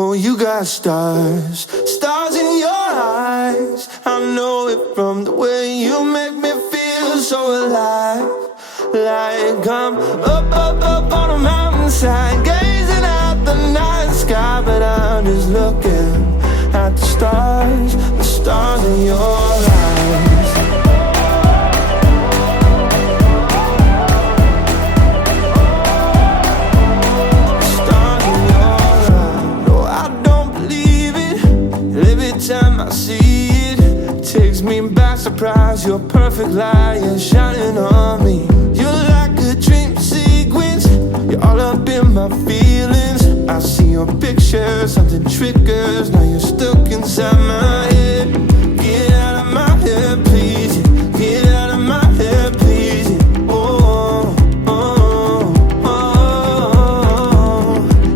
Oh, you got stars, stars in your eyes. I know it from the way you make me feel so alive. Like I'm up on a mountainside, gazing at the night sky, but I'm just looking at the stars in your eyes. Time I see it, takes me by surprise. You're perfect light, you're shining on me. You're like a dream sequence, you're all up in my feelings. I see your picture, something triggers. Now you're stuck inside my head. Get out of my head, please. Get out of my head, please. Oh, oh, oh, oh.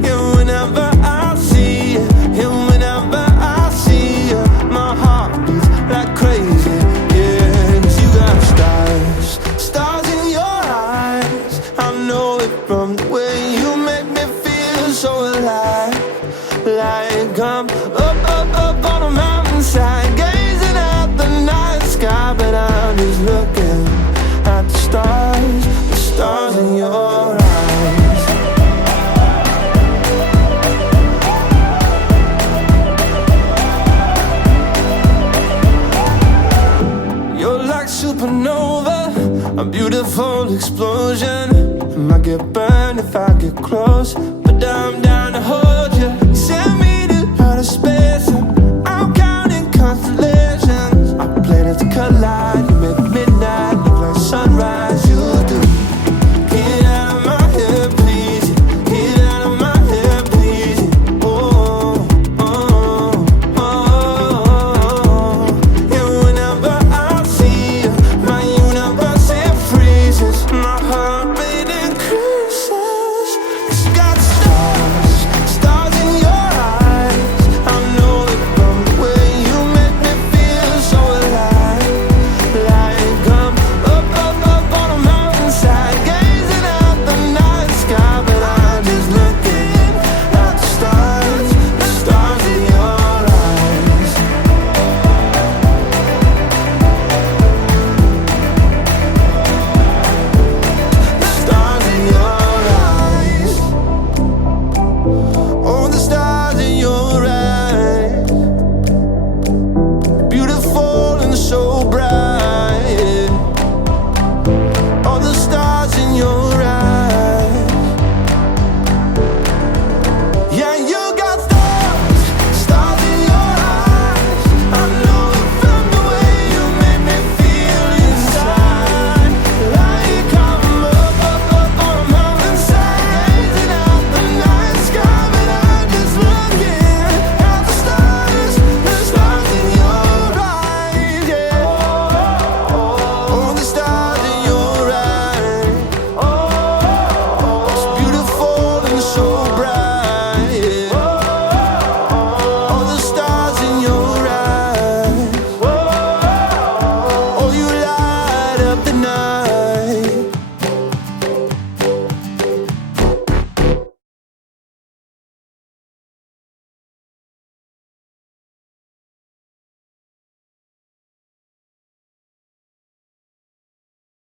And whenever I see you, and whenever I see you, my heart beats like crazy. Yeah, 'cause you got stars, stars in your eyes. I know it from the way you make me feel so alive. Like I'm up on a mountainside, gazing at the night sky, but I'm just looking at the stars in your eyes. You're like supernova, a beautiful explosion. I might get burned if I get close, but I'm down to hold you. You send me to outer space, and I'm counting constellations. Our planets collide.